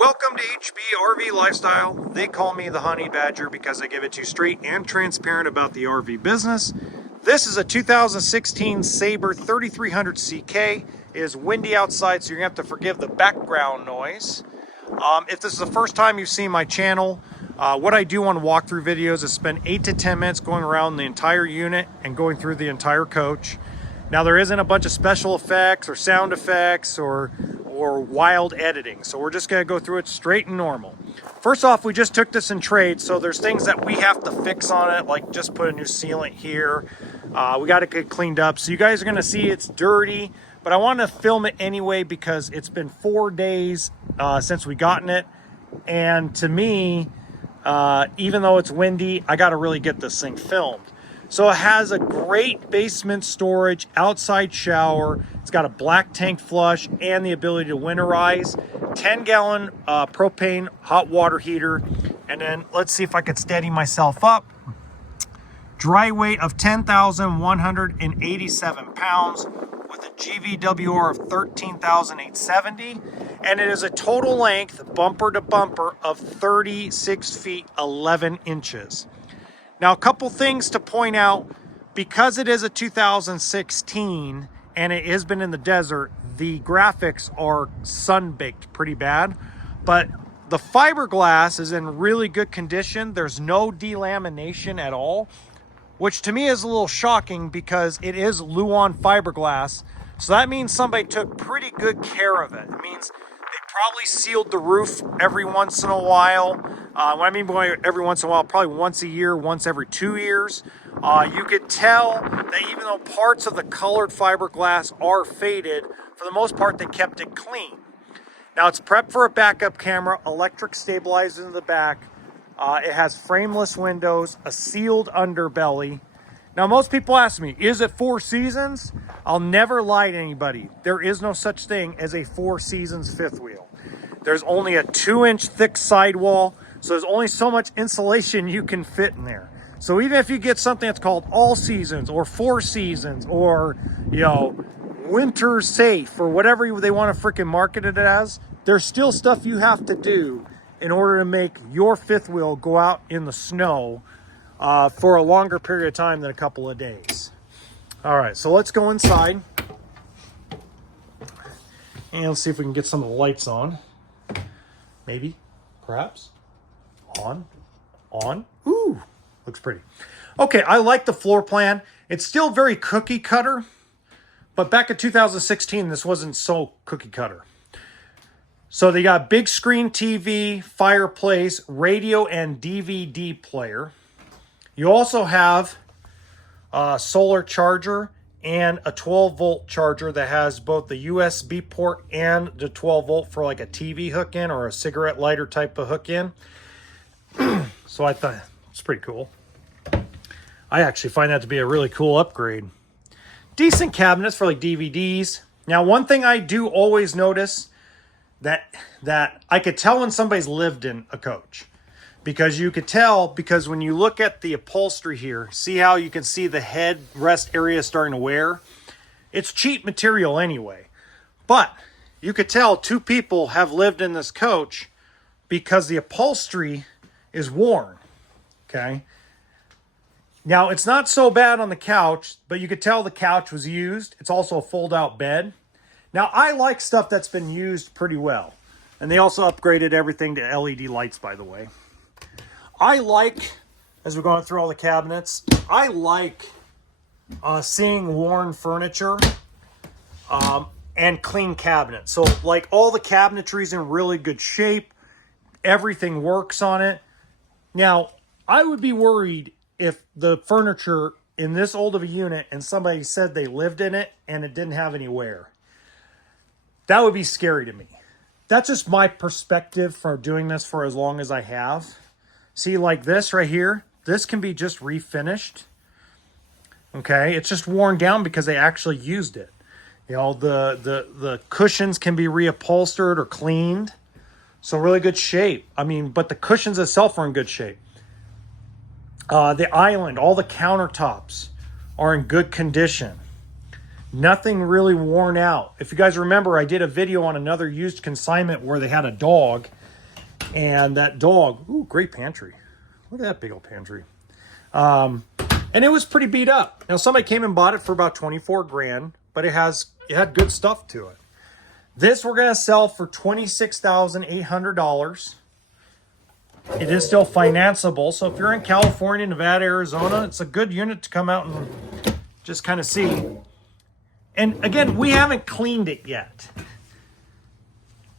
Welcome to HB RV Lifestyle. They call me the Honey Badger because I give it to you straight and transparent about the RV business. This is a 2016 Sabre 3300 CK. It is windy outside, so you're going to have to forgive the background noise. If this is the first time you've seen my channel, what I do on walkthrough videos is spend 8 to 10 minutes going around the entire unit and going through the entire coach. Now, there isn't a bunch of special effects or sound effects or wild editing, so we're just going to go through it straight and normal. First off, we just took this in trade, so there's things that we have to fix on it, like just put a new sealant here. We got it get cleaned up, so you guys are going to see it's dirty, but I want to film it anyway because it's been 4 days since we gotten it, and to me, even though it's windy, I got to really get this thing filmed. So it has a great basement storage, outside shower. It's got a black tank flush and the ability to winterize. 10-gallon propane hot water heater. And then let's see if I could steady myself up. Dry weight of 10,187 pounds with a GVWR of 13,870. And it is a total length, bumper to bumper, of 36 feet 11 inches. Now, a couple things to point out. Because it is a 2016 and it has been in the desert, the graphics are sun-baked pretty bad, but the fiberglass is in really good condition. There's no delamination at all, which to me is a little shocking because it is Luan fiberglass. So that means somebody took pretty good care of it. It means they probably sealed the roof every once in a while. When I mean by every once in a while, probably once a year, once every 2 years. You could tell that even though parts of the colored fiberglass are faded, for the most part, they kept it clean. Now, it's prepped for a backup camera, electric stabilizers in the back. It has frameless windows, a sealed underbelly. Now, most people ask me, is it 4 seasons? I'll never lie to anybody. There is no such thing as a 4 seasons fifth wheel. There's only a 2-inch thick sidewall, so there's only so much insulation you can fit in there. So even if you get something that's called all seasons or 4 seasons or, you know, winter safe or whatever they want to freaking market it as, there's still stuff you have to do in order to make your fifth wheel go out in the snow for a longer period of time than a couple of days. All right, so let's go inside and let's see if we can get some of the lights on. Maybe, perhaps. On. Ooh, looks pretty. Okay, I like the floor plan. It's still very cookie cutter, but back in 2016, this wasn't so cookie cutter. So they got big screen TV, fireplace, radio, and DVD player. You also have a solar charger and a 12-volt charger that has both the USB port and the 12-volt for like a TV hook-in or a cigarette lighter type of hook-in. So I thought it's pretty cool. I actually find that to be a really cool upgrade. Decent cabinets for like DVDs. Now, one thing I do always notice that I could tell when somebody's lived in a coach. Because you could tell, because when you look at the upholstery here, see how you can see the headrest area starting to wear? It's cheap material anyway. But you could tell 2 people have lived in this coach because the upholstery is worn, okay? Now, it's not so bad on the couch, but you could tell the couch was used. It's also a fold-out bed. Now, I like stuff that's been used pretty well. And they also upgraded everything to LED lights, by the way. I like, as we're going through all the cabinets, I like seeing worn furniture and clean cabinets. So, like, all the cabinetry's in really good shape. Everything works on it. Now, I would be worried if the furniture in this old of a unit and somebody said they lived in it and it didn't have any wear. That would be scary to me. That's just my perspective for doing this for as long as I have. See, like this right here, this can be just refinished. Okay, it's just worn down because they actually used it. You know, the cushions can be reupholstered or cleaned. So really good shape. I mean, but the cushions itself are in good shape. The island, all the countertops are in good condition. Nothing really worn out. If you guys remember, I did a video on another used consignment where they had a dog And that dog, ooh, great pantry. Look at that big old pantry. And it was pretty beat up. Now somebody came and bought it for about 24 grand, but it had good stuff to it. This we're gonna sell for $26,800. It is still financeable, so if you're in California, Nevada, Arizona, it's a good unit to come out and just kind of see. And again, we haven't cleaned it yet.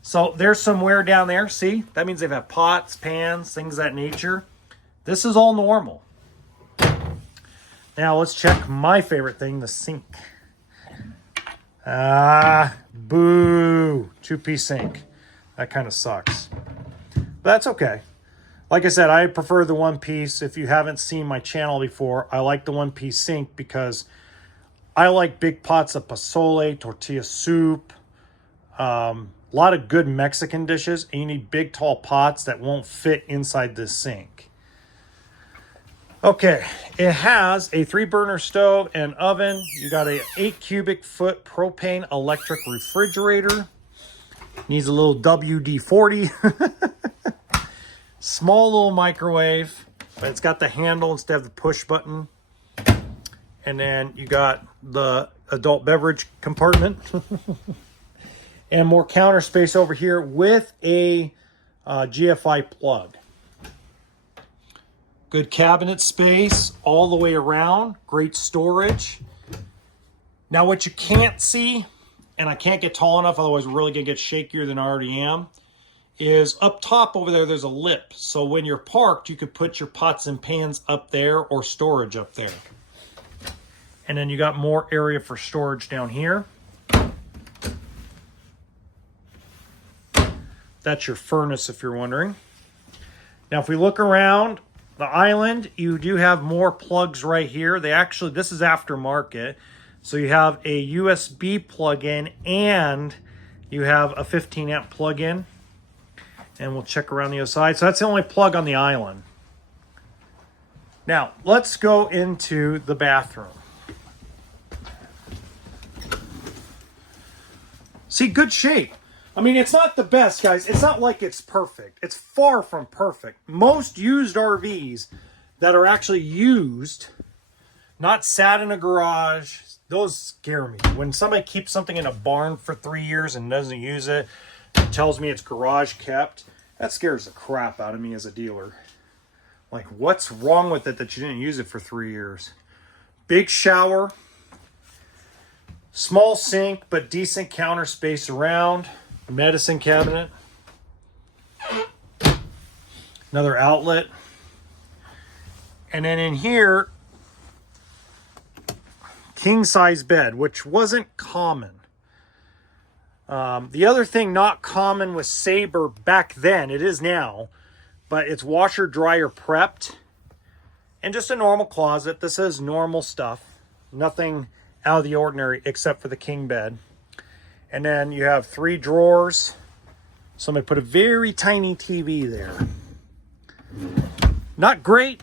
So there's some wear down there. See, that means they've had pots, pans, things of that nature. This is all normal. Now let's check my favorite thing, the sink. Boo. 2-piece sink. That kind of sucks. But that's okay. Like I said, I prefer the 1-piece. If you haven't seen my channel before, I like the 1-piece sink because I like big pots of pozole, tortilla soup, a lot of good Mexican dishes, and you need big, tall pots that won't fit inside this sink. Okay, it has a 3-burner stove and oven. You got a 8 cubic foot propane electric refrigerator. Needs a little WD-40. Small little microwave, but it's got the handle instead of the push button. And then you got the adult beverage compartment. And more counter space over here with a GFI plug. Good cabinet space all the way around. Great storage. Now what you can't see, and I can't get tall enough, otherwise we're really going to get shakier than I already am, is up top over there, there's a lip. So when you're parked, you could put your pots and pans up there or storage up there. And then you got more area for storage down here. That's your furnace, if you're wondering. Now, if we look around the island, you do have more plugs right here. This is aftermarket. So you have a USB plug-in and you have a 15 amp plug-in. And we'll check around the other side. So that's the only plug on the island. Now, let's go into the bathroom. See, good shape. I mean, it's not the best, guys. It's not like it's perfect. It's far from perfect. Most used RVs that are actually used, not sat in a garage, those scare me. When somebody keeps something in a barn for 3 years and doesn't use it, tells me it's garage kept, that scares the crap out of me as a dealer. Like, what's wrong with it that you didn't use it for 3 years? Big shower. Small sink, but decent counter space around. Medicine cabinet. Another outlet. And then in here, king size bed, which wasn't common. The other thing not common with Sabre back then, it is now, but it's washer dryer prepped. And just a normal closet. This is normal stuff. Nothing out of the ordinary except for the king bed. And then you have 3 drawers. Somebody put a very tiny TV there. Not great,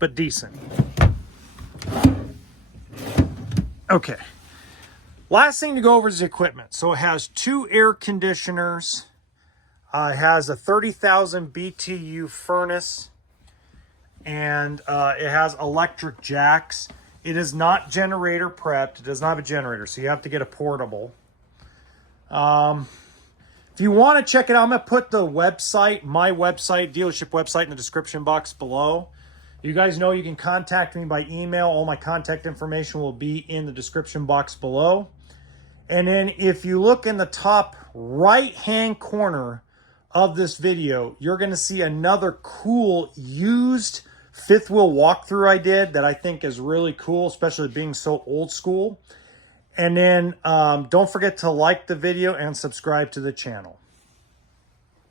but decent. Okay. Last thing to go over is the equipment. So it has 2 air conditioners. It has a 30,000 BTU furnace. And it has electric jacks. It is not generator prepped. It does not have a generator, so you have to get a portable. If you want to check it out, I'm going to put the website, my website, dealership website in the description box below. You guys know you can contact me by email. All my contact information will be in the description box below. And then if you look in the top right-hand corner of this video, you're going to see another cool used fifth wheel walkthrough I did that I think is really cool, especially being so old school. And then don't forget to like the video and subscribe to the channel.